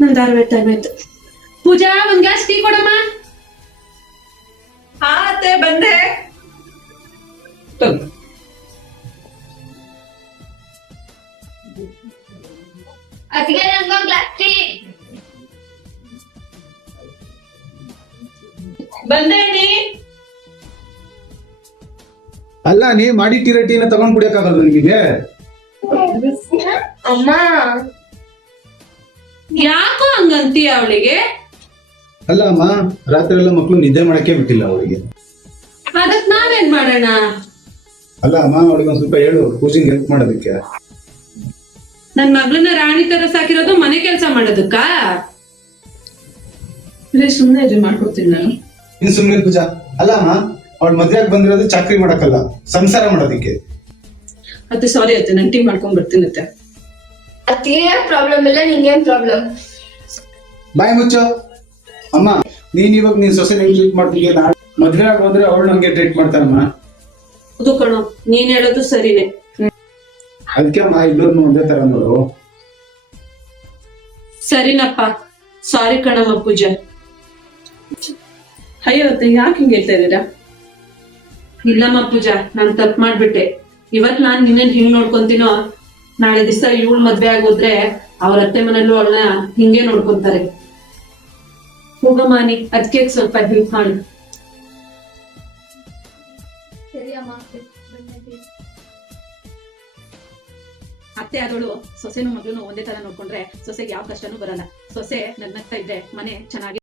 ನನ್ ದಾರವಾಡ ಟೈಮ್ ಆಯ್ತು. ಪೂಜಾ, ಒಂದ್ ಗ್ಲಾಸ್ ಟೀ ಕೊಡಮ್ಮ. ಹಾ ಅತ್ತೆ, ಬಂದೆ. ಅದಕ್ಕೆ ನಂಗೊಂದು ಗ್ಲಾಸ್ ಟೀ. ಬಂದೆ ನೀ. ಅಲ್ಲ, ನೀ ಮಾಡಿಟ್ಟಿರೋ ಟೀನ ತಗೊಂಡ್ ಕುಡಿಯಕ್ಕಾಗಲ್ಲ ನಿಮಗೆ? ಅಮ್ಮ, ಯಾಕೋ ಹಂಗಂತೀಯ ಅವಳಿಗೆ? ಅಲ್ಲ ಅಮ್ಮ, ರಾತ್ರಿ ಎಲ್ಲ ಮಕ್ಳು ನಿದ್ದೆ ಮಾಡಕ್ಕೆ ಬಿಟ್ಟಿಲ್ಲ ಅವಳಿಗೆ. ಅದಕ್ ನಾವೇನ್ ಮಾಡೋಣ? ಅಲ್ಲ ಅಮ್ಮ, ಅವಳಿಗೆ ಒಂದ್ ಸ್ವಲ್ಪ ಹೇಳು, ಪೂಜೆಗೆ ಹೆಲ್ಪ್ ಮಾಡೋದಕ್ಕೆ. ನನ್ ಮಗಳನ್ನ ರಾಣಿ ತರ ಸಾಕಿರೋದು ಮನೆ ಕೆಲ್ಸ ಮಾಡೋದಕ್ಕ? ಸುಮ್ನೆ ಇದು ಮಾಡ್ಕೊಡ್ತೀನಿ ನಾನು. ಇನ್ ಸುಮ್ನೆ ಪೂಜಾ. ಅಲ್ಲ ಅಮ್ಮ, ಅವಳ ಮದ್ವೆಗ್ ಬಂದಿರೋದು ಚಾಕ್ರಿ ಮಾಡಕ್ಕಲ್ಲ, ಸಂಸಾರ ಮಾಡೋದಿಕ್ಕೆ. ಅತ್ತೆ ಸಾರಿ ಅತ್ತೆ, ನಾನು ಟೀ ಮಾಡ್ಕೊಂಡ್ ಬರ್ತೀನಿ ಅತ್ತೆ. ಅತ್ತಿಗೆ ಏನ್ ಪ್ರಾಬ್ಲಮ್ ಇಲ್ಲ, ನಿಂಗೇನ್ ಪ್ರಾಬ್ಲಮ್? ಬಾಯ್ ಮುಚ್ಚು. ಅಮ್ಮ, ಇವಾಗ ನೀನ್ ಸೊಸೆ ಟ್ರೀಟ್ ಮಾಡ್ತೀಯ, ಮದ್ವೆ ಆಗಿ ಹೋದ್ರೆ ಅವಳು ನಂಗೆ ಟ್ರೀಟ್ ಮಾಡ್ತಾರಮ್ಮ. ಅದು ಕಣೋ, ನೀನ್ ಹೇಳೋದು ಸರಿನೇ. ಅದಕ್ಕೆ ಅಮ್ಮ, ಇಬ್ಬರನ್ನು ಒಂದೇ ತರ ನೋಡು. ಸರಿನಪ್ಪ, ಸಾರಿ ಕಣಮ್ಮ ಪೂಜಾ. ಅಯ್ಯೋ ಅತ್ತೆ, ಯಾಕೆ ಹಿಂಗೆ ಹೇಳ್ತಾ ಇದೀರಾ? ಇಲ್ಲಮ್ಮ ಪೂಜಾ, ನಾನ್ ತಪ್ಪು ಮಾಡ್ಬಿಟ್ಟೆ. ಇವತ್ ನಾನ್ ನಿನ್ನ ಹಿಂಗ್ ನೋಡ್ಕೊಂತೀನೋ, ನಾಳೆ ದಿವಸ ಇವಳು ಮದ್ವೆ ಆಗೋದ್ರೆ ಅವ್ರ ಅತ್ತೆ ಮನೆಯಲ್ಲೂ ಅವಳನ್ನ ಹಿಂಗೆ ನೋಡ್ಕೊಂತಾರೆ. ಹೋಗಮ್ಮ ನೀ ಅದಕ್ಕೆ ಸ್ವಲ್ಪ ಹೆಲ್ಪ್ ಮಾಡು. ಸರಿ ಅಮ್ಮ, ಬಂದೆ. ಅತ್ತೆ ಆದವಳು ಸೊಸೆನು ಮಗನು ಒಂದೇ ತರ ನೋಡ್ಕೊಂಡ್ರೆ ಸೊಸೆಗೆ ಯಾವ ಕಷ್ಟನೂ ಬರಲ್ಲ. ಸೊಸೆ ನಗ್ನಗ್ತಾ ಇದ್ರೆ ಮನೆ ಚೆನ್ನಾಗಿ